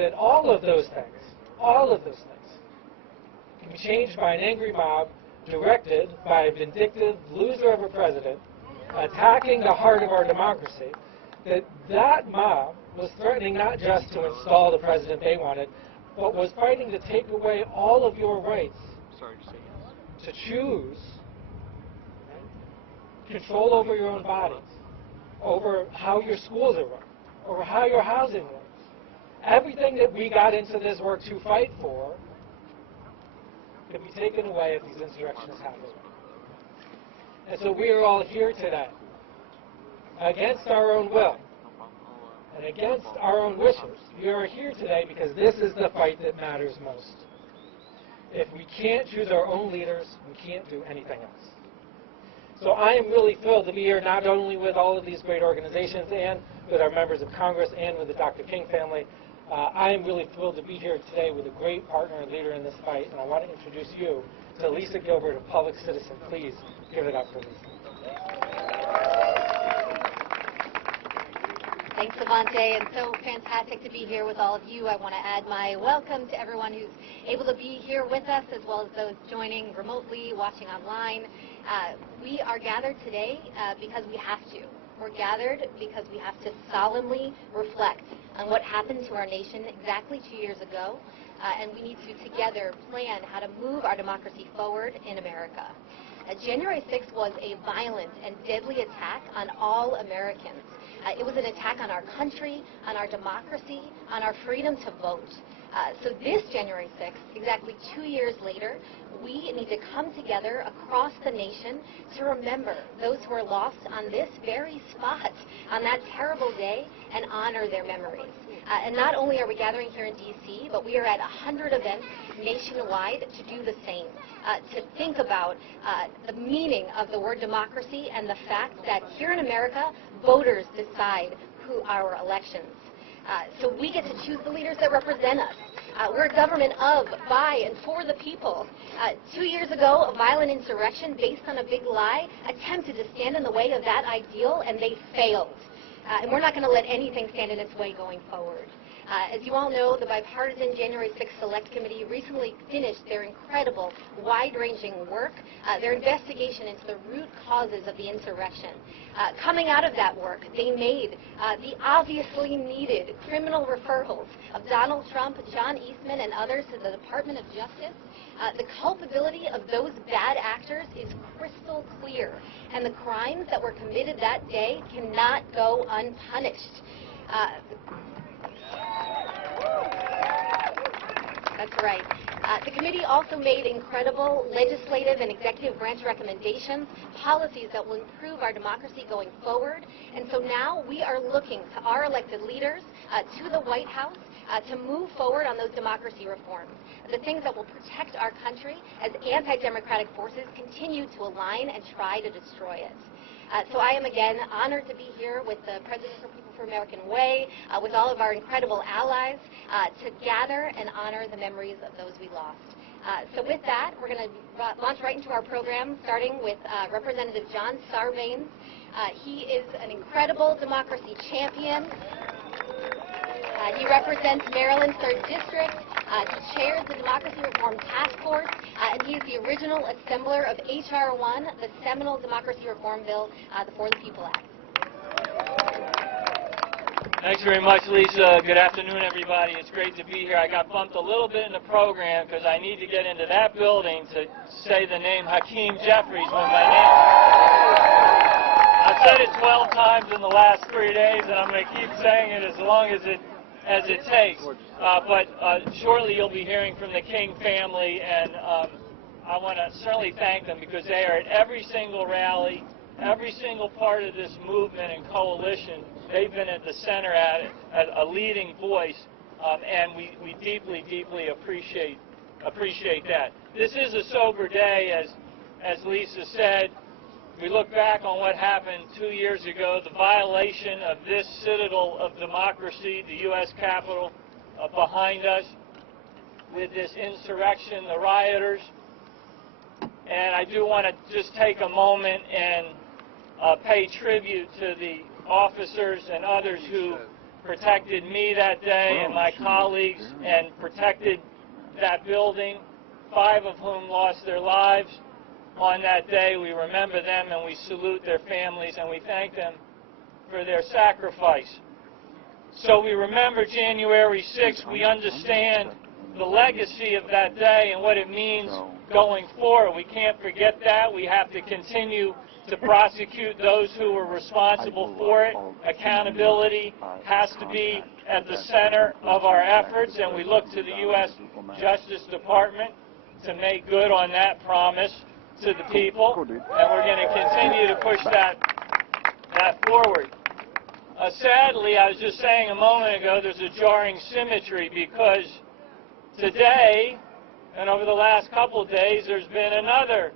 that all of those things, can be changed by an angry mob directed by a vindictive loser of a president attacking the heart of our democracy, that mob was threatening not just to install the president they wanted, but was fighting to take away all of your rights to choose control over your own bodies, over how your schools are run, over how your housing works. Everything that we got into this work to fight for could be taken away if these insurrectionists happen. And so we are all here today, against our own will and against our own wishes. We are here today because this is the fight that matters most. If we can't choose our own leaders, we can't do anything else. So I am really thrilled to be here not only with all of these great organizations and with our members of Congress and with the Dr. King family. I am really thrilled to be here today with a great partner and leader in this fight, and I want to introduce you to Lisa Gilbert of Public Citizen. Please give it up for Lisa. Thanks, Levante, and so fantastic to be here with all of you. I want to add my welcome to everyone who's able to be here with us, as well as those joining remotely, watching online. We are gathered today because we have to. We're gathered because we have to solemnly reflect on what happened to our nation exactly 2 years ago, and we need to together plan how to move our democracy forward in America. January 6th was a violent and deadly attack on all Americans. It was an attack on our country, on our democracy, on our freedom to vote. So this January 6th, exactly 2 years later, we need to come together across the nation to remember those who were lost on this very spot, on that terrible day, and honor their memories. And not only are we gathering here in D.C., but we are at 100 events nationwide to do the same, to think about the meaning of the word democracy and the fact that here in America, voters decide who our elections. So we get to choose the leaders that represent us. We're a government of, by, and for the people. 2 years ago, a violent insurrection based on a big lie attempted to stand in the way of that ideal, and they failed. And we're not going to let anything stand in its way going forward. As you all know, the bipartisan January 6th Select Committee recently finished their incredible, wide-ranging work, their investigation into the root causes of the insurrection. Coming out of that work, they made the obviously needed criminal referrals of Donald Trump, John Eastman, and others to the Department of Justice. The culpability of those bad actors is crystal clear, and the crimes that were committed that day cannot go unpunished. That's right. The committee also made incredible legislative and executive branch recommendations, policies that will improve our democracy going forward. And so now we are looking to our elected leaders, to the White House, to move forward on those democracy reforms, the things that will protect our country as anti-democratic forces continue to align and try to destroy it. So I am again honored to be here with the President for People for American Way, with all of our incredible allies, to gather and honor the memories of those we lost. So with that, we're going to launch right into our program, starting with Representative John Sarbanes. He is an incredible democracy champion. He represents Maryland's 3rd District. He chairs the Democracy Reform Task Force, and he is the original assembler of H.R. 1, the seminal democracy reform bill, the For the People Act. Thanks very much, Lisa. Good afternoon, everybody. It's great to be here. I got bumped a little bit in the program because I need to get into that building to say the name Hakeem Jeffries when my name... I've said it 12 times in the last 3 days, and I'm going to keep saying it as long as it takes. But shortly you'll be hearing from the King family, and I want to certainly thank them because they are at every single rally, every single part of this movement and coalition. They've been at the center at it, as a leading voice, and we deeply, deeply appreciate that. This is a sober day, as Lisa said. We look back on what happened 2 years ago, the violation of this citadel of democracy, the U.S. Capitol, behind us, with this insurrection, the rioters. And I do want to just take a moment and pay tribute to the officers and others who protected me that day and my colleagues and protected that building, 5 of whom lost their lives on that day. We remember them and we salute their families and we thank them for their sacrifice. So we remember January 6th. We understand the legacy of that day and what it means going forward. We can't forget that. We have to continue to prosecute those who were responsible for it. Accountability has to be at the center of our efforts, and we look to the U.S. Justice Department to make good on that promise to the people, and we're going to continue to push that forward. Sadly, I was just saying a moment ago, there's a jarring symmetry because today, and over the last couple of days, there's been another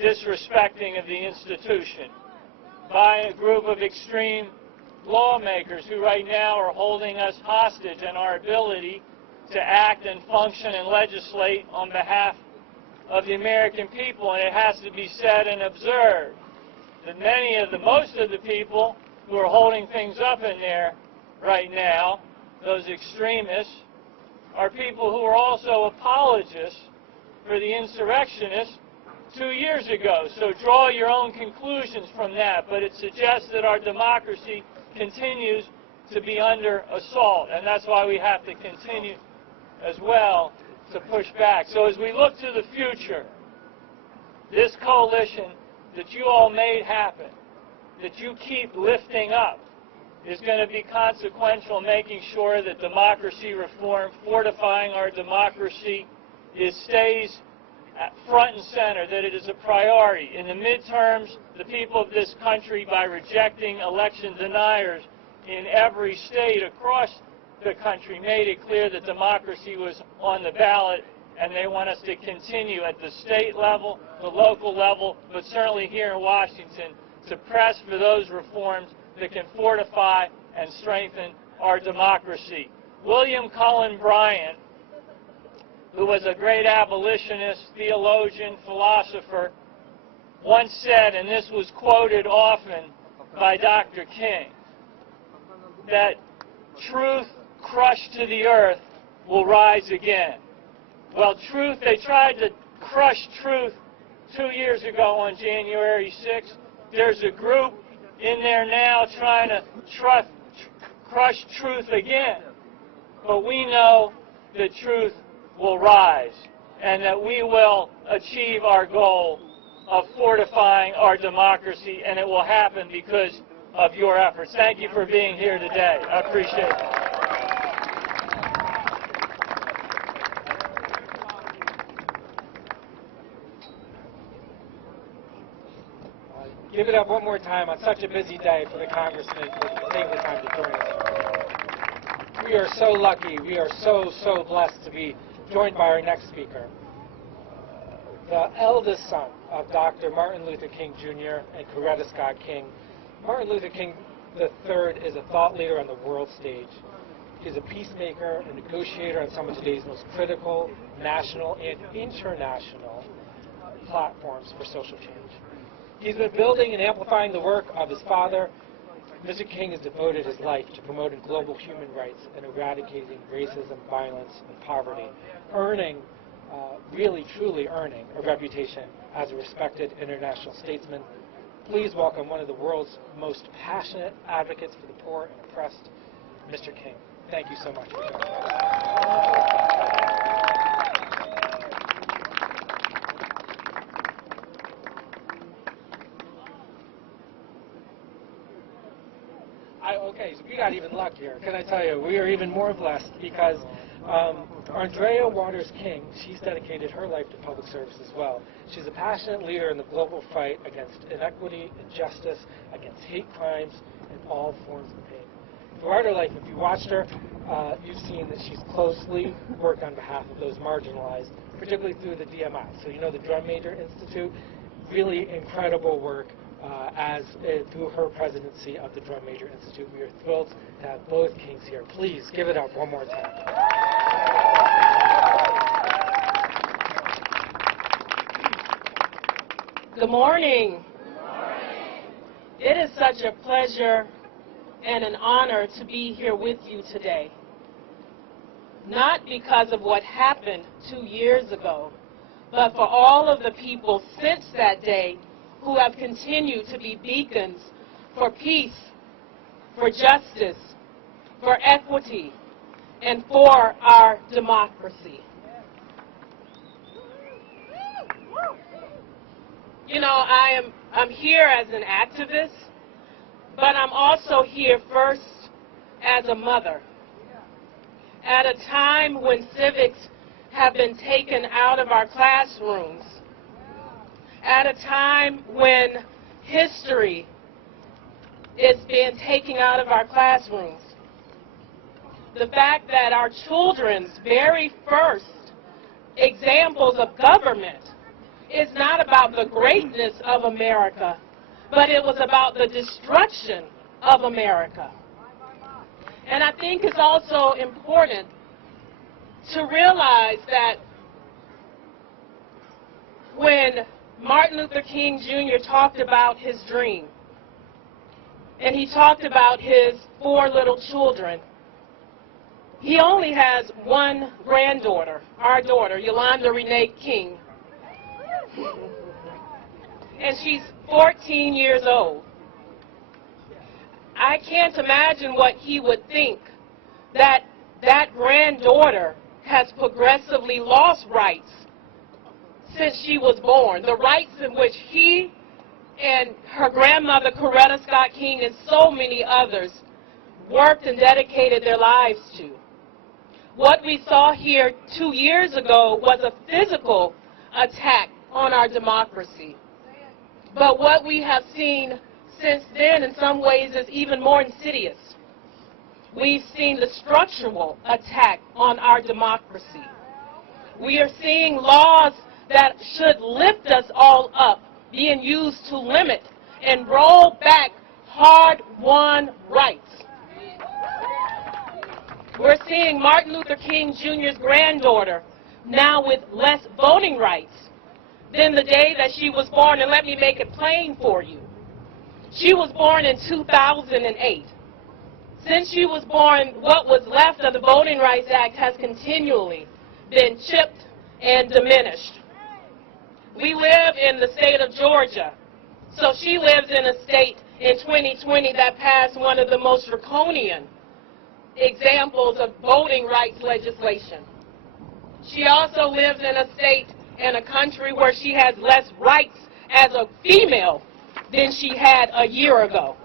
disrespecting of the institution by a group of extreme lawmakers who right now are holding us hostage in our ability to act and function and legislate on behalf of the American people. And it has to be said and observed that most of the people who are holding things up in there right now, those extremists, are people who are also apologists for the insurrectionists 2 years ago. So draw your own conclusions from that. But it suggests that our democracy continues to be under assault. And that's why we have to continue as well to push back. So as we look to the future, this coalition that you all made happen, that you keep lifting up, is going to be consequential, making sure that democracy reform, fortifying our democracy, stays front and center, that it is a priority. In the midterms, the people of this country, by rejecting election deniers in every state across the country, made it clear that democracy was on the ballot, and they want us to continue at the state level, the local level, but certainly here in Washington, to press for those reforms that can fortify and strengthen our democracy. William Cullen Bryant, who was a great abolitionist, theologian, philosopher, once said, and this was quoted often by Dr. King, that truth crushed to the earth will rise again. Well, truth, they tried to crush truth 2 years ago on January 6th. There's a group in there now trying to crush truth again. But we know that truth will rise and that we will achieve our goal of fortifying our democracy, and it will happen because of your efforts. Thank you for being here today. I appreciate it. Give it up one more time on such a busy day for the Congressman for taking the time to join us. We are so lucky. We are so blessed to be joined by our next speaker, the eldest son of Dr. Martin Luther King Jr. and Coretta Scott King. Martin Luther King III is a thought leader on the world stage. He's a peacemaker and negotiator on some of today's most critical national and international platforms for social change. He's been building and amplifying the work of his father. Mr. King has devoted his life to promoting global human rights and eradicating racism, violence, and poverty, really truly earning a reputation as a respected international statesman. Please welcome one of the world's most passionate advocates for the poor and oppressed, Mr. King. Thank you so much for joining us. Okay, so we got even luckier. Can I tell you, we are even more blessed because Andrea Waters King, she's dedicated her life to public service as well. She's a passionate leader in the global fight against inequity, injustice, against hate crimes, and all forms of pain. Throughout her life, if you watched her, you've seen that she's closely worked on behalf of those marginalized, particularly through the DMI. So you know the Drum Major Institute, really incredible work through her presidency of the Drum Major Institute. We are thrilled to have both Kings here. Please give it up one more time. Good morning. It is such a pleasure and an honor to be here with you today. Not because of what happened 2 years ago, but for all of the people since that day who have continued to be beacons for peace, for justice, for equity, and for our democracy. You know, I'm here as an activist, but I'm also here first as a mother. At a time when civics have been taken out of our classrooms, at a time when history is being taken out of our classrooms, the fact that our children's very first examples of government is not about the greatness of America, but it was about the destruction of America. And I think it's also important to realize that when Martin Luther King Jr. talked about his dream, and he talked about his 4 little children, he only has one granddaughter, our daughter, Yolanda Renee King, and she's 14 years old. I can't imagine what he would think that that granddaughter has progressively lost rights since she was born, the rights in which he and her grandmother, Coretta Scott King, and so many others worked and dedicated their lives to. What we saw here 2 years ago was a physical attack on our democracy. But what we have seen since then in some ways is even more insidious. We've seen the structural attack on our democracy. We are seeing laws that should lift us all up being used to limit and roll back hard-won rights. We're seeing Martin Luther King Jr.'s granddaughter now with less voting rights than the day that she was born. And let me make it plain for you. She was born in 2008. Since she was born, what was left of the Voting Rights Act has continually been chipped and diminished. We live in the state of Georgia, so she lives in a state in 2020 that passed one of the most draconian examples of voting rights legislation. She also lives in a state and a country where she has less rights as a female than she had a year ago.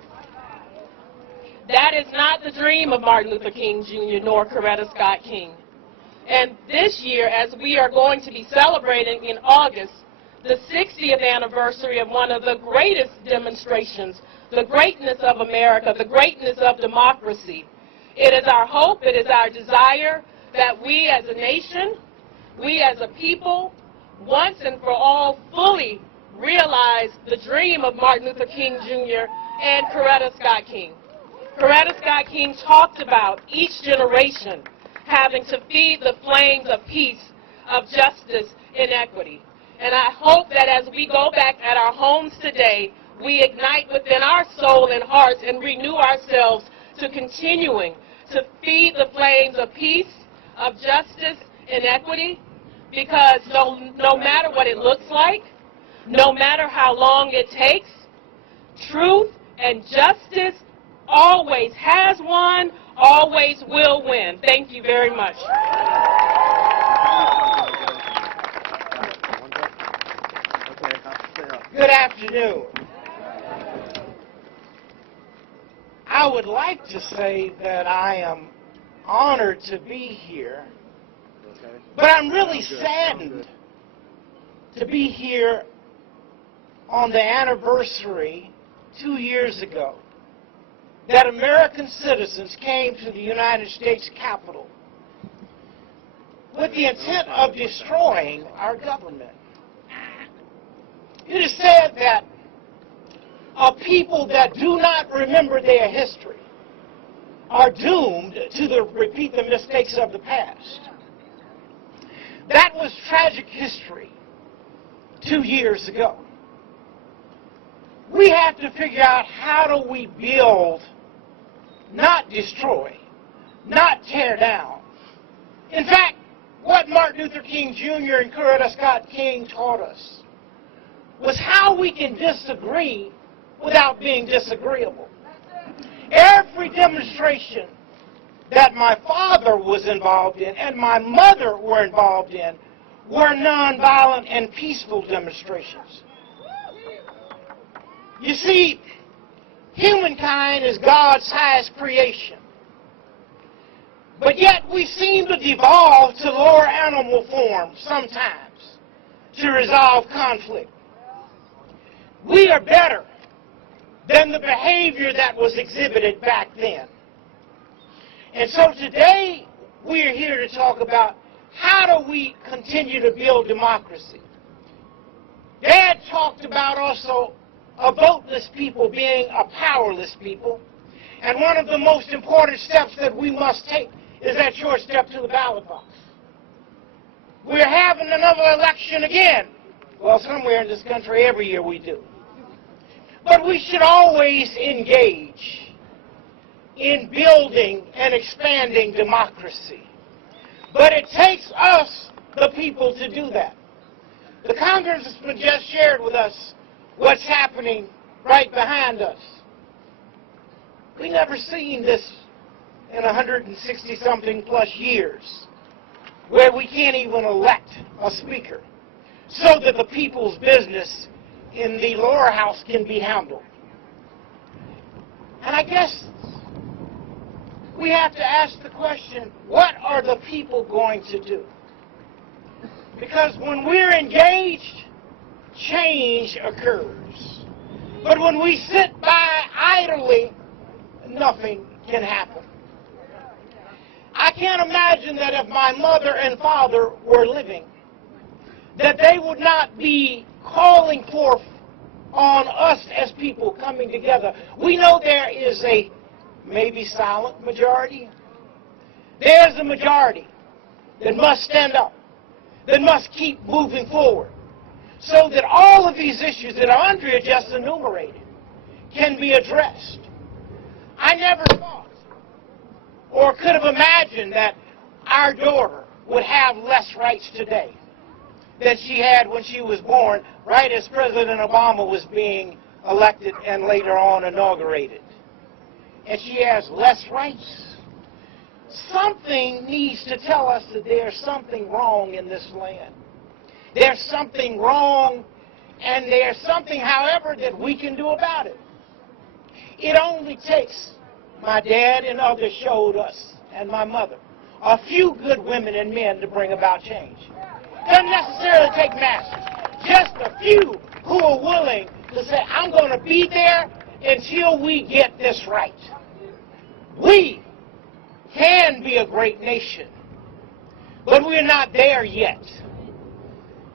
That is not the dream of Martin Luther King Jr. nor Coretta Scott King. And this year, as we are going to be celebrating in August the 60th anniversary of one of the greatest demonstrations, the greatness of America, the greatness of democracy, it is our hope, it is our desire that we as a nation, we as a people, once and for all fully realize the dream of Martin Luther King Jr. and Coretta Scott King. Coretta Scott King talked about each generation having to feed the flames of peace, of justice, and equity. And I hope that as we go back at our homes today, we ignite within our soul and hearts and renew ourselves to continuing to feed the flames of peace, of justice, and equity, because no matter what it looks like, no matter how long it takes, truth and justice always has won, always will win. Thank you very much. Good afternoon. I would like to say that I am honored to be here, but I'm really saddened to be here on the anniversary 2 years ago that American citizens came to the United States Capitol with the intent of destroying our government. It is said that a people that do not remember their history are doomed to repeat the mistakes of the past. That was tragic history 2 years ago. We have to figure out how do we build not destroy, not tear down. In fact, what Martin Luther King Jr. and Coretta Scott King taught us was how we can disagree without being disagreeable. Every demonstration that my father was involved in and my mother were involved in were nonviolent and peaceful demonstrations. You see, humankind is God's highest creation. But yet we seem to devolve to lower animal forms sometimes to resolve conflict. We are better than the behavior that was exhibited back then. And so today we are here to talk about how do we continue to build democracy. Dad talked about also a voteless people being a powerless people. And one of the most important steps that we must take is that short step to the ballot box. We're having another election again. Well, somewhere in this country every year we do. But we should always engage in building and expanding democracy. But it takes us, the people, to do that. The Congressman just shared with us what's happening right behind us. We never seen this in 160-something plus years, where we can't even elect a speaker so that the people's business in the lower house can be handled. And I guess we have to ask the question, what are the people going to do? Because when we're engaged, change occurs. But when we sit by idly, nothing can happen. I can't imagine that if my mother and father were living, that they would not be calling forth on us as people coming together. We know there is a maybe silent majority. There's a majority that must stand up, that must keep moving forward, so that all of these issues that Andrea just enumerated can be addressed. I never thought or could have imagined that our daughter would have less rights today than she had when she was born, right as President Obama was being elected and later on inaugurated. And she has less rights. Something needs to tell us that there's something wrong in this land. There's something wrong, and there's something, however, that we can do about it. It only takes, my dad and others showed us, and my mother, a few good women and men to bring about change. Doesn't necessarily take masses. Just a few who are willing to say, I'm going to be there until we get this right. We can be a great nation, but we're not there yet.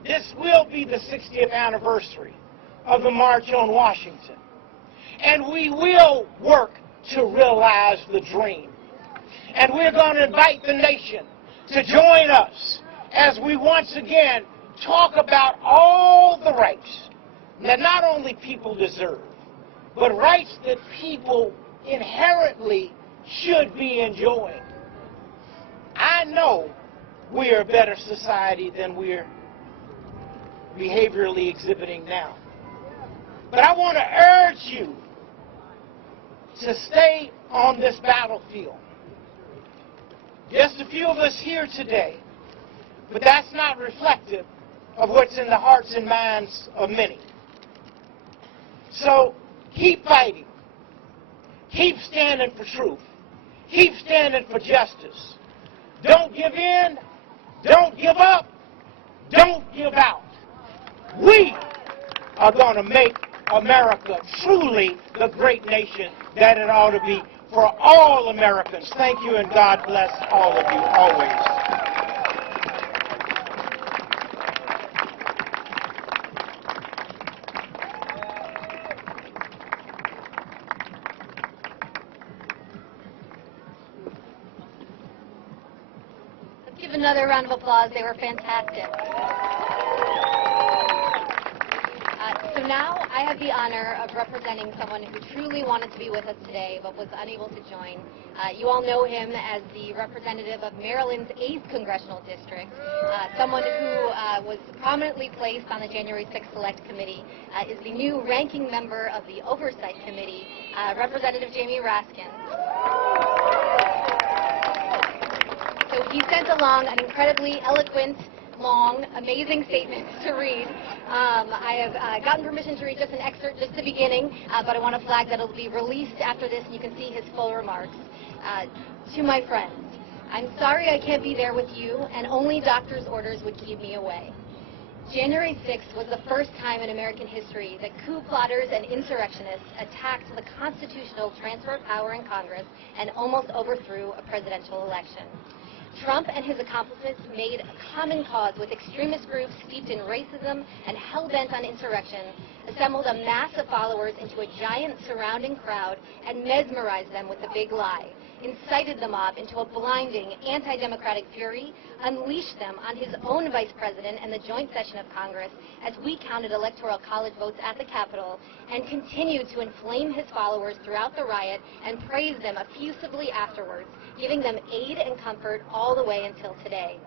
This will be the 60th anniversary of the March on Washington, and we will work to realize the dream. And we're going to invite the nation to join us as we once again talk about all the rights that not only people deserve, but rights that people inherently should be enjoying. I know we are a better society than we're behaviorally exhibiting now. But I want to urge you to stay on this battlefield. Just a few of us here today, but that's not reflective of what's in the hearts and minds of many. So keep fighting. Keep standing for truth. Keep standing for justice. Don't give in. Don't give up. Don't give out. We are going to make America truly the great nation that it ought to be for all Americans. Thank you, and God bless all of you always. Give another round of applause. They were fantastic. So now I have the honor of representing someone who truly wanted to be with us today but was unable to join. You all know him as the representative of Maryland's 8th Congressional District, someone who was prominently placed on the January 6th Select Committee, is the new ranking member of the Oversight Committee, Representative Jamie Raskin. So he sent along an incredibly eloquent, long, amazing statement to read. I have gotten permission to read just an excerpt, just the beginning, but I want to flag that it will be released after this, and you can see his full remarks. To my friends, I'm sorry I can't be there with you, and only doctor's orders would keep me away. January 6th was the first time in American history that coup plotters and insurrectionists attacked the constitutional transfer of power in Congress and almost overthrew a presidential election. Trump and his accomplices made common cause with extremist groups steeped in racism and hell-bent on insurrection, assembled a mass of followers into a giant surrounding crowd, and mesmerized them with the big lie, incited the mob into a blinding anti-democratic fury, unleashed them on his own vice president and the joint session of Congress as we counted electoral college votes at the Capitol, and continued to inflame his followers throughout the riot and praise them effusively afterwards, giving them aid and comfort all the way until today.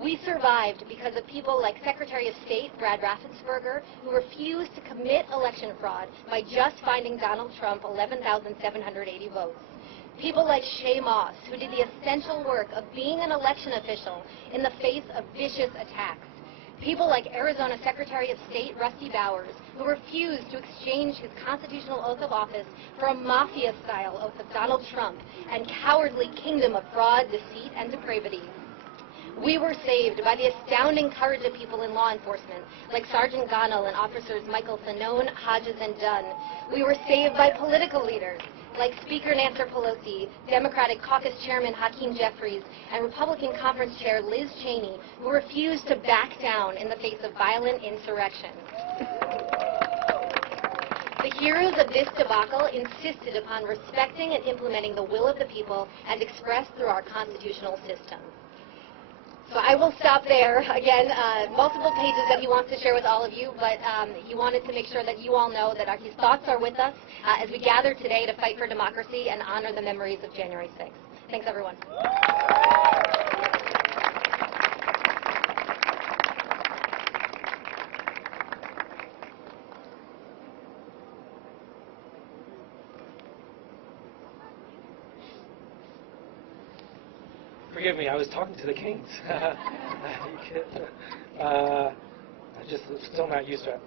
We survived because of people like Secretary of State Brad Raffensperger, who refused to commit election fraud by just finding Donald Trump 11,780 votes. People like Shay Moss, who did the essential work of being an election official in the face of vicious attacks. People like Arizona Secretary of State Rusty Bowers, who refused to exchange his constitutional oath of office for a mafia-style oath of Donald Trump and cowardly kingdom of fraud, deceit, and depravity. We were saved by the astounding courage of people in law enforcement, like Sergeant Gonell and officers Michael Fanone, Hodges, and Dunn. We were saved by political leaders, like Speaker Nancy Pelosi, Democratic Caucus Chairman Hakeem Jeffries, and Republican Conference Chair Liz Cheney, who refused to back down in the face of violent insurrection. The heroes of this debacle insisted upon respecting and implementing the will of the people as expressed through our constitutional system. So I will stop there. Again, multiple pages that he wants to share with all of you, but he wanted to make sure that you all know that his thoughts are with us as we gather today to fight for democracy and honor the memories of January 6th. Thanks, everyone. Forgive me, I was talking to the Kings. I'm still not used to it.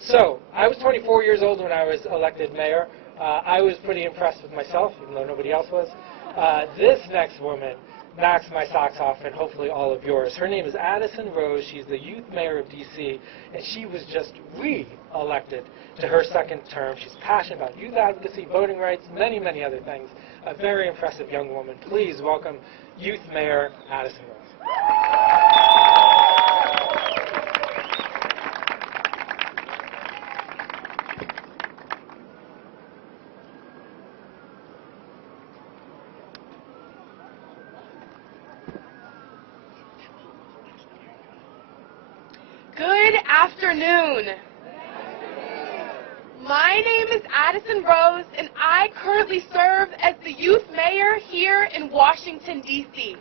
So, I was 24 years old when I was elected mayor. I was pretty impressed with myself, even though nobody else was. This next woman knocks my socks off, and hopefully all of yours. Her name is Addison Rose. She's the youth mayor of D.C., and she was just re-elected to her second term. She's passionate about youth advocacy, voting rights, many, many other things. A very impressive young woman. Please welcome Youth Mayor Addison Rose. Good afternoon. My name is Addison Rose, and I currently serve as the youth mayor here in Washington, D.C.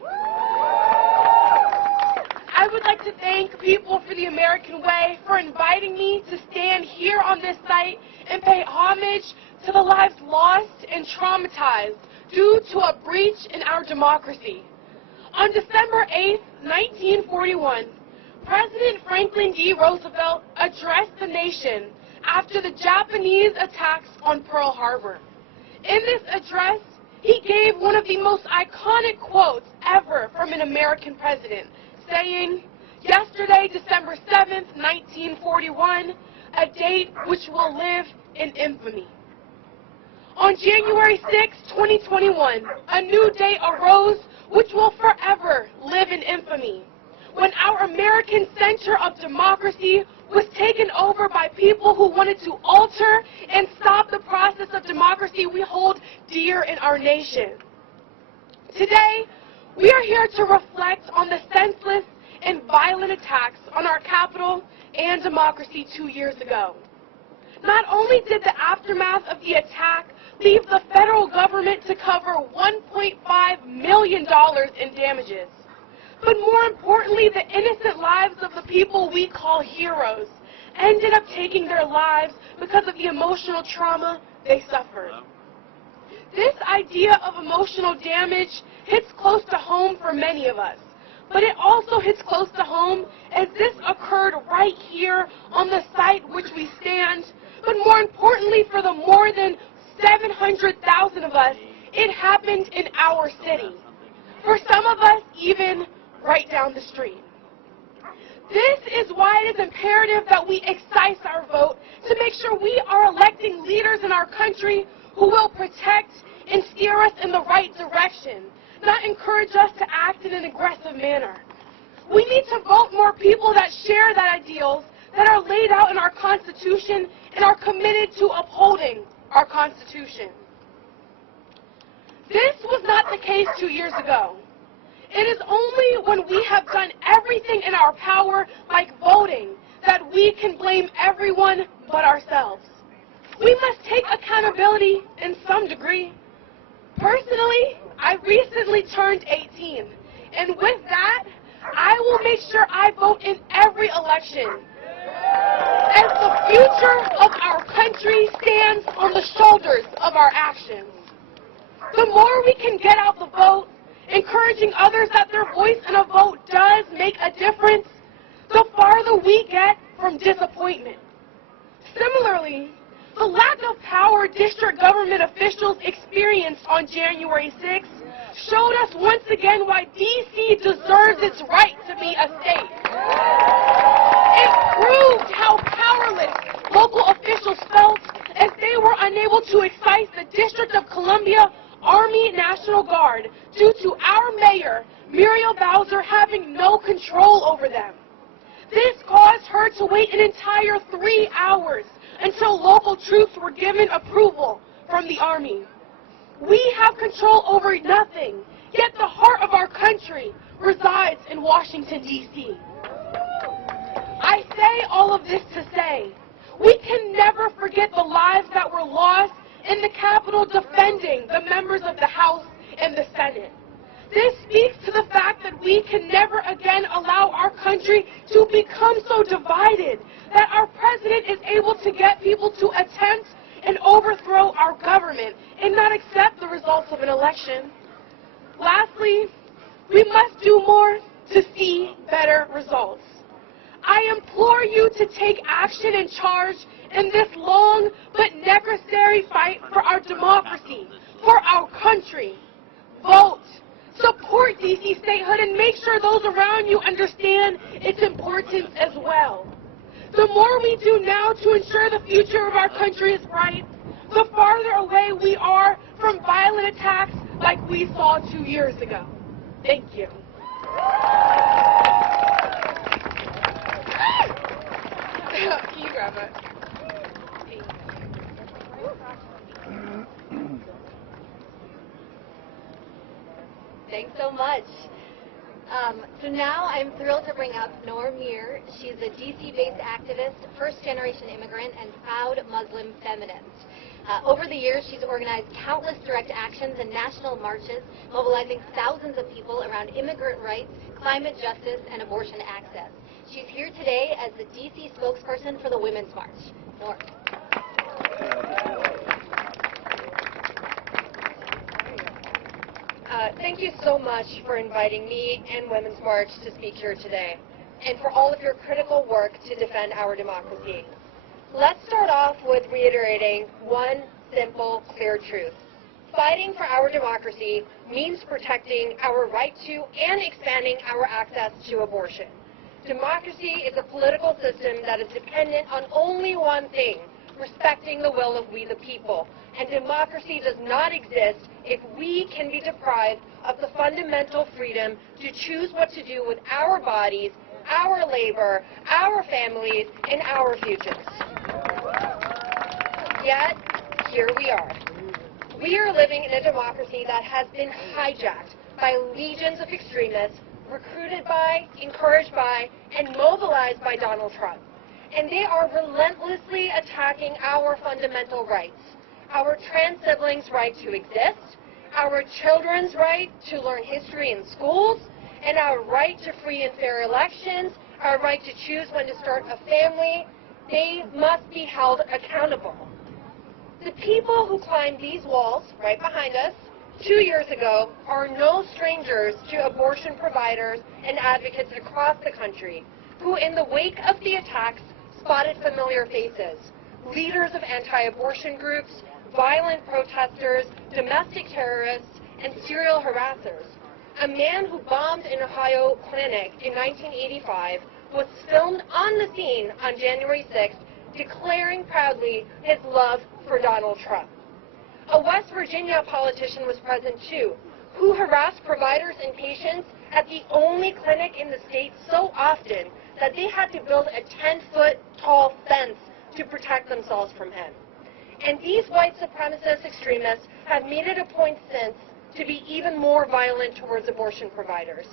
I would like to thank People for the American Way for inviting me to stand here on this site and pay homage to the lives lost and traumatized due to a breach in our democracy. On December 8, 1941, President Franklin D. Roosevelt addressed the nation after the Japanese attacks on Pearl Harbor. In this address, he gave one of the most iconic quotes ever from an American president, saying, "Yesterday, December 7th, 1941, a date which will live in infamy." On January 6, 2021, a new day arose which will forever live in infamy, when our American center of democracy was taken over by people who wanted to alter and stop the process of democracy we hold dear in our nation. Today, we are here to reflect on the senseless and violent attacks on our Capitol and democracy 2 years ago. Not only did the aftermath of the attack leave the federal government to cover $1.5 million in damages, but more importantly, the innocent lives of the people we call heroes ended up taking their lives because of the emotional trauma they suffered. This idea of emotional damage hits close to home for many of us, but it also hits close to home as this occurred right here on the site which we stand, but more importantly for the more than 700,000 of us, it happened in our city. For some of us, even right down the street. This is why it is imperative that we excise our vote to make sure we are electing leaders in our country who will protect and steer us in the right direction, not encourage us to act in an aggressive manner. We need to vote more people that share the ideals that are laid out in our Constitution and are committed to upholding our Constitution. This was not the case 2 years ago. It is only when we have done everything in our power, like voting, that we can blame everyone but ourselves. We must take accountability in some degree. Personally, I recently turned 18, and with that, I will make sure I vote in every election, as the future of our country stands on the shoulders of our actions. The more we can get out the vote, encouraging others that their voice in a vote does make a difference, the farther we get from disappointment. Similarly, the lack of power district government officials experienced on January 6th showed us once again why D.C. deserves its right to be a state. It proved how powerless local officials felt as they were unable to excise the District of Columbia Army National Guard due to our mayor, Muriel Bowser, having no control over them. This caused her to wait an entire 3 hours until local troops were given approval from the Army. We have control over nothing, yet the heart of our country resides in Washington, D.C. I say all of this to say, we can never forget the lives that were lost in the Capitol defending the members of the House and the Senate. This speaks to the fact that we can never again allow our country to become so divided that our president is able to get people to attempt and overthrow our government and not accept the results of an election. Lastly, we must do more to see better results. I implore you to take action and charge in this long but necessary fight for our democracy, for our country. Vote. Support D.C. statehood and make sure those around you understand its importance as well. The more we do now to ensure the future of our country is bright, the farther away we are from violent attacks like we saw 2 years ago. Thank you. Can you grab it? Thanks so much. So now I'm thrilled to bring up Noor Mir. She's a DC-based activist, first-generation immigrant, and proud Muslim feminist. Over the years, she's organized countless direct actions and national marches, mobilizing thousands of people around immigrant rights, climate justice, and abortion access. She's here today as the DC spokesperson for the Women's March. Noor. Thank you so much for inviting me and Women's March to speak here today, and for all of your critical work to defend our democracy. Let's start off with reiterating one simple, clear truth. Fighting for our democracy means protecting our right to and expanding our access to abortion. Democracy is a political system that is dependent on only one thing: respecting the will of we the people. And democracy does not exist if we can be deprived of the fundamental freedom to choose what to do with our bodies, our labor, our families, and our futures. Yet, here we are. We are living in a democracy that has been hijacked by legions of extremists recruited by, encouraged by, and mobilized by Donald Trump. And they are relentlessly attacking our fundamental rights. Our trans siblings' right to exist, our children's right to learn history in schools, and our right to free and fair elections, our right to choose when to start a family. They must be held accountable. The people who climbed these walls right behind us 2 years ago are no strangers to abortion providers and advocates across the country who, in the wake of the attacks, spotted familiar faces, leaders of anti-abortion groups, violent protesters, domestic terrorists, and serial harassers. A man who bombed an Ohio clinic in 1985 was filmed on the scene on January 6th, declaring proudly his love for Donald Trump. A West Virginia politician was present too, who harassed providers and patients at the only clinic in the state so often that they had to build a 10-foot tall fence to protect themselves from him. And these white supremacist extremists have made it a point since to be even more violent towards abortion providers.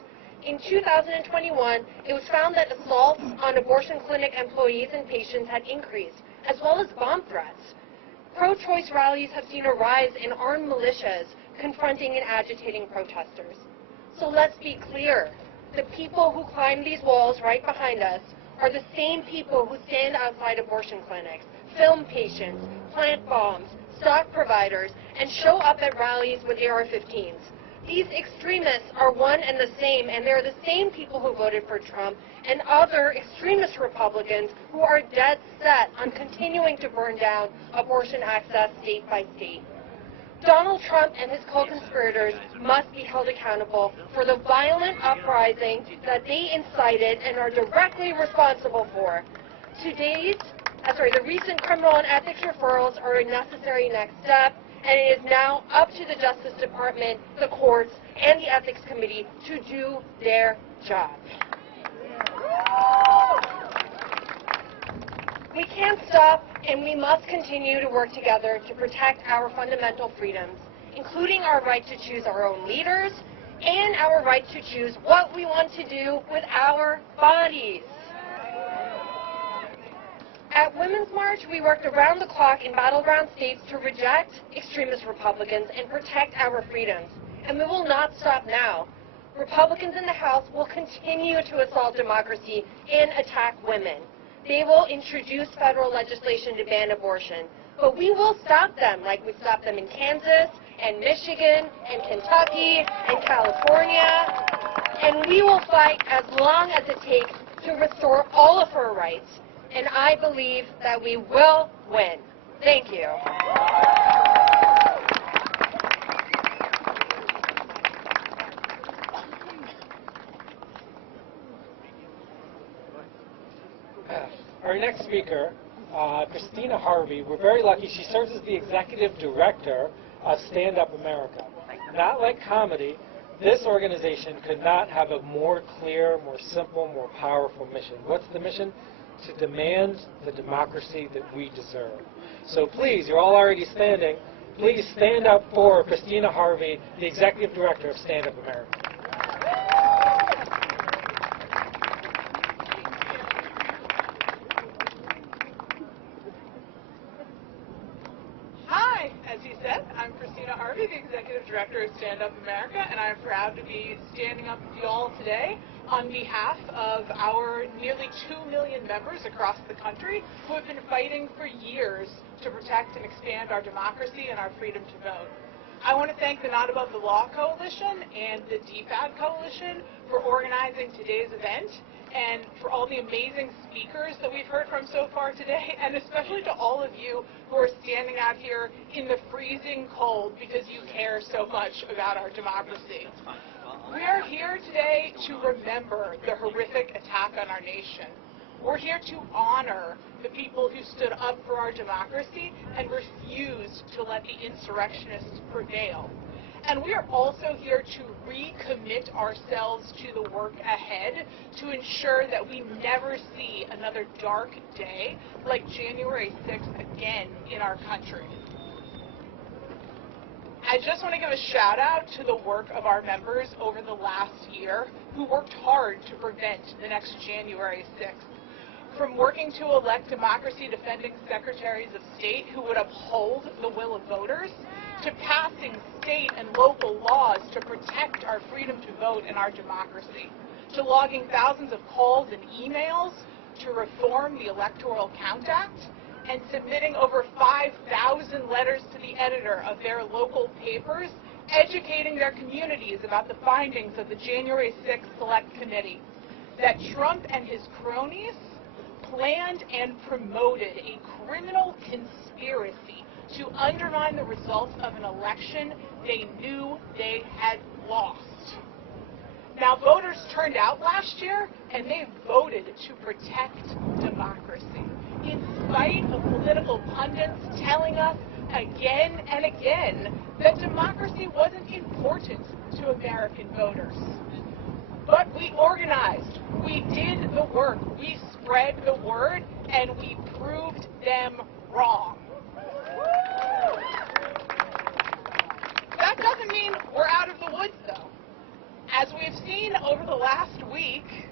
In 2021, it was found that assaults on abortion clinic employees and patients had increased, as well as bomb threats. Pro-choice rallies have seen a rise in armed militias confronting and agitating protesters. So let's be clear. The people who climb these walls right behind us are the same people who stand outside abortion clinics, film patients, plant bombs, stalk providers, and show up at rallies with AR-15s. These extremists are one and the same, and they're the same people who voted for Trump and other extremist Republicans who are dead set on continuing to burn down abortion access state by state. Donald Trump and his co-conspirators must be held accountable for the violent uprising that they incited and are directly responsible for. The recent criminal and ethics referrals are a necessary next step, and it is now up to the Justice Department, the courts, and the Ethics Committee to do their job. We can't stop, and we must continue to work together to protect our fundamental freedoms, including our right to choose our own leaders and our right to choose what we want to do with our bodies. At Women's March, we worked around the clock in battleground states to reject extremist Republicans and protect our freedoms. And we will not stop now. Republicans in the House will continue to assault democracy and attack women. They will introduce federal legislation to ban abortion. But we will stop them like we stopped them in Kansas and Michigan and Kentucky and California. And we will fight as long as it takes to restore all of her rights. And I believe that we will win. Thank you. Our next speaker, Christina Harvey, we're very lucky. She serves as the executive director of Stand Up America. Not like comedy, this organization could not have a more clear, more simple, more powerful mission. What's the mission? To demand the democracy that we deserve. So please, you're all already standing, please stand up for Christina Harvey, the Executive Director of Stand Up America. Hi, as he said, I'm Christina Harvey, the Executive Director of Stand Up America, and I'm proud to be standing up with you all today on behalf of our nearly 2 million members across the country who have been fighting for years to protect and expand our democracy and our freedom to vote. I want to thank the Not Above the Law Coalition and the DFAD Coalition for organizing today's event, and for all the amazing speakers that we've heard from so far today, and especially to all of you who are standing out here in the freezing cold because you care so much about our democracy. We are here today to remember the horrific attack on our nation. We're here to honor the people who stood up for our democracy and refused to let the insurrectionists prevail. And we are also here to recommit ourselves to the work ahead to ensure that we never see another dark day like January 6th again in our country. I just want to give a shout out to the work of our members over the last year. year who worked hard to prevent the next January 6th. From working to elect democracy-defending secretaries of state who would uphold the will of voters, to passing state and local laws to protect our freedom to vote and our democracy, to logging thousands of calls and emails to reform the Electoral Count Act, and submitting over 5,000 letters to the editor of their local papers, educating their communities about the findings of the January 6th Select Committee, that Trump and his cronies planned and promoted a criminal conspiracy to undermine the results of an election they knew they had lost. Now, voters turned out last year, and they voted to protect democracy, in spite of political pundits telling us again and again that democracy wasn't important to American voters. But we organized, we did the work, we spread the word, and we proved them wrong. That doesn't mean we're out of the woods, though. As we've seen over the last week,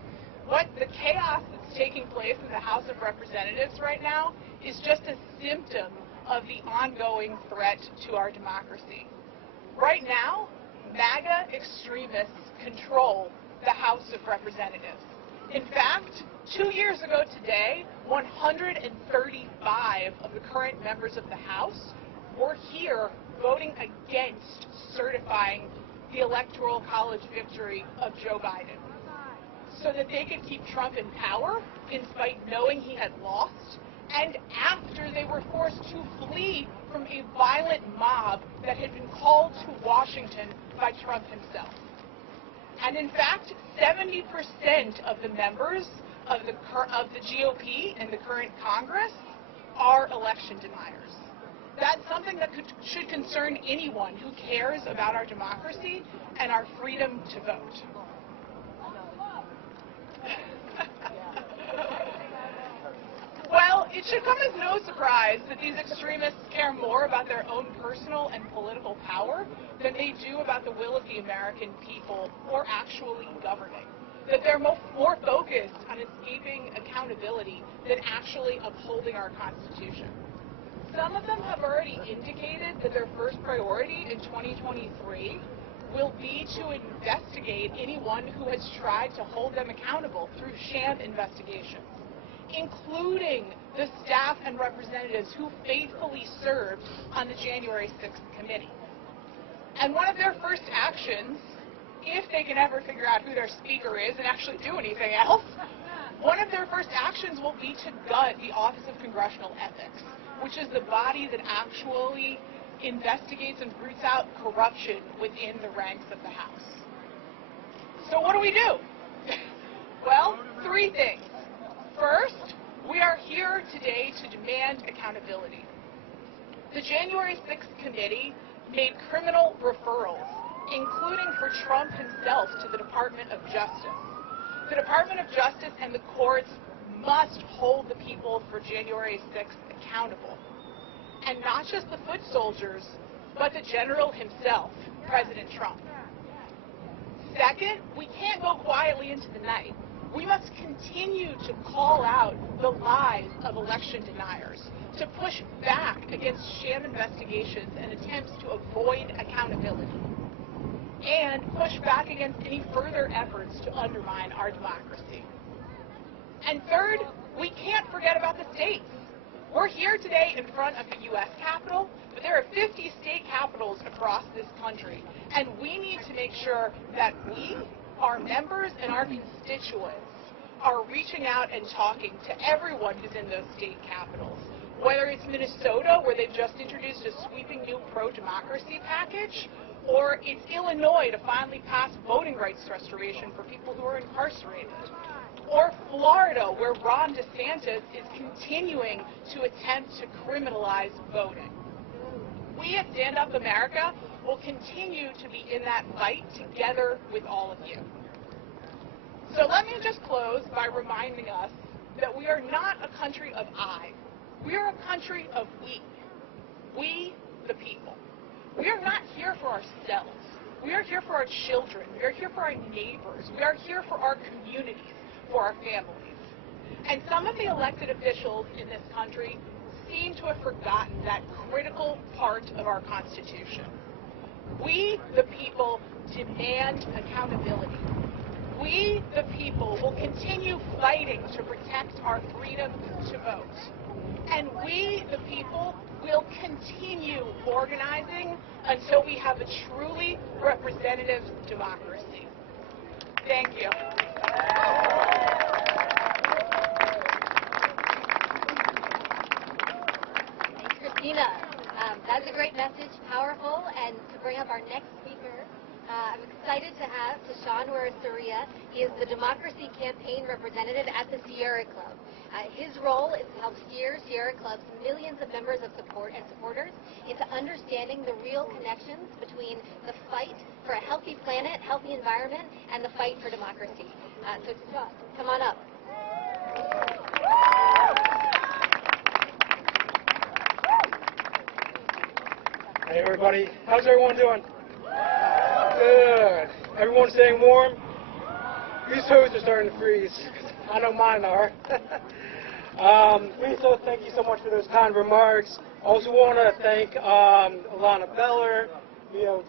what the chaos that's taking place in the House of Representatives right now is just a symptom of the ongoing threat to our democracy. Right now, MAGA extremists control the House of Representatives. In fact, 2 years ago today, 135 of the current members of the House were here voting against certifying the Electoral College victory of Joe Biden, so that they could keep Trump in power in spite knowing he had lost, and after they were forced to flee from a violent mob that had been called to Washington by Trump himself. And in fact, 70% of the members of the GOP and the current Congress are election deniers. That's something that should concern anyone who cares about our democracy and our freedom to vote. Well, it should come as no surprise that these extremists care more about their own personal and political power than they do about the will of the American people or actually governing. That they're more focused on escaping accountability than actually upholding our Constitution. Some of them have already indicated that their first priority in 2023 will be to investigate anyone who has tried to hold them accountable through sham investigations, including the staff and representatives who faithfully served on the January 6th committee. And one of their first actions, if they can ever figure out who their speaker is and actually do anything else, one of their first actions will be to gut the Office of Congressional Ethics, which is the body that actually investigates and roots out corruption within the ranks of the House. So what do we do? Well, three things. First, we are here today to demand accountability. The January 6th committee made criminal referrals, including for Trump himself, to the Department of Justice. The Department of Justice and the courts must hold the people for January 6th accountable. And not just the foot soldiers, but the general himself, President Trump. Second, we can't go quietly into the night. We must continue to call out the lies of election deniers, to push back against sham investigations and attempts to avoid accountability, and push back against any further efforts to undermine our democracy. And third, we can't forget about the states. We're here today in front of the U.S. Capitol, but there are 50 state capitals across this country, and we need to make sure that we, our members, and our constituents are reaching out and talking to everyone who's in those state capitals. Whether it's Minnesota, where they've just introduced a sweeping new pro-democracy package, or it's Illinois to finally pass voting rights restoration for people who are incarcerated, or Florida, where Ron DeSantis is continuing to attempt to criminalize voting. We at Stand Up America will continue to be in that fight together with all of you. So let me just close by reminding us that we are not a country of I. We are a country of we. We, the people. We are not here for ourselves. We are here for our children. We are here for our neighbors. We are here for our communities, for our families. And some of the elected officials in this country seem to have forgotten that critical part of our Constitution. We, the people, demand accountability. We, the people, will continue fighting to protect our freedom to vote. And we, the people, will continue organizing until we have a truly representative democracy. Thank you. Thanks, Christina. That's a great message, powerful. And to bring up our next speaker, I'm excited to have Tashawn Soria. He is the Democracy Campaign Representative at the Sierra Club. His role is to help steer Sierra Club's millions of members of supporters into understanding the real connections between the fight for a healthy planet, healthy environment, and the fight for democracy. So Tashawn, come on up. Hey everybody, how's everyone doing? Good. Everyone staying warm? These toes are starting to freeze. I know mine are. Lisa, thank you so much for those kind remarks. Also want to thank Alana Beller,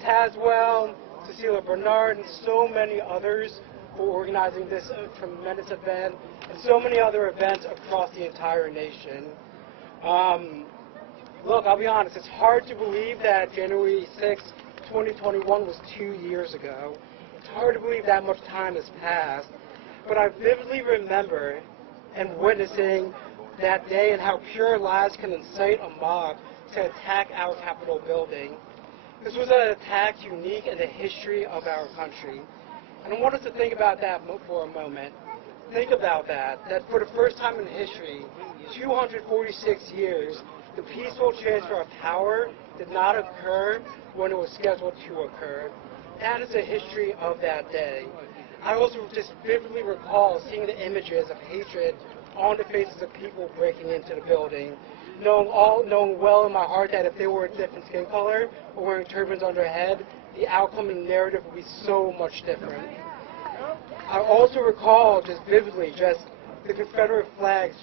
Tazwell, Cecilia Bernard, and so many others for organizing this tremendous event and so many other events across the entire nation. Look, I'll be honest, it's hard to believe that January 6, 2021 was 2 years ago. It's hard to believe that much time has passed, but I vividly remember and witnessing that day and how pure lies can incite a mob to attack our Capitol building. This was an attack unique in the history of our country. And I want us to think about that for a moment. Think about that for the first time in history, 246 years, the peaceful transfer of power did not occur when it was scheduled to occur. That is the history of that day. I also just vividly recall seeing the images of hatred on the faces of people breaking into the building, knowing well in my heart that if they were a different skin color or wearing turbans on their head, the outcome and narrative would be so much different. I also recall just vividly the Confederate flags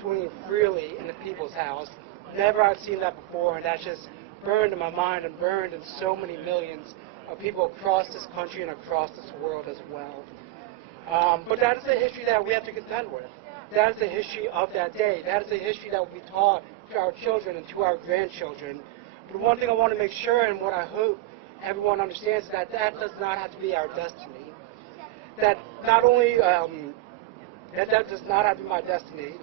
swinging freely in the People's House. Never I've seen that before, and that just burned in my mind and burned in so many millions of people across this country and across this world as well. But that is the history that we have to contend with. That is the history of that day. That is the history that will be taught to our children and to our grandchildren. But one thing I want to make sure, and what I hope everyone understands, is that that does not have to be our destiny. That not only that does not have to be my destiny.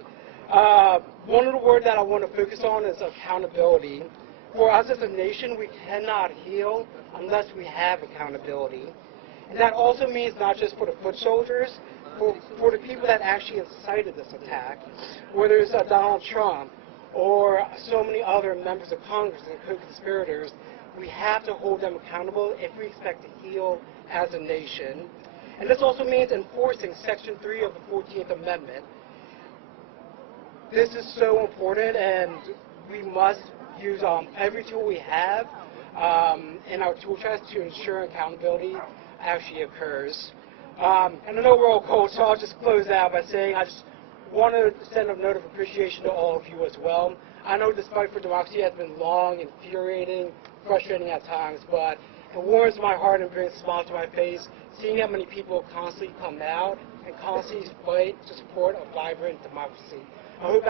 One of the words that I want to focus on is accountability. For us as a nation, we cannot heal unless we have accountability. And that also means not just for the foot soldiers, for the people that actually incited this attack, whether it's Donald Trump or so many other members of Congress and co-conspirators. We have to hold them accountable if we expect to heal as a nation. And this also means enforcing Section 3 of the 14th Amendment. This is so important, and we must use every tool we have in our tool chest to ensure accountability actually occurs. And I know we're all cold, so I'll just close out by saying I just want to send a note of appreciation to all of you as well. I know this fight for democracy has been long, infuriating, frustrating at times, but it warms my heart and brings a smile to my face seeing how many people constantly come out and constantly fight to support a vibrant democracy. I hope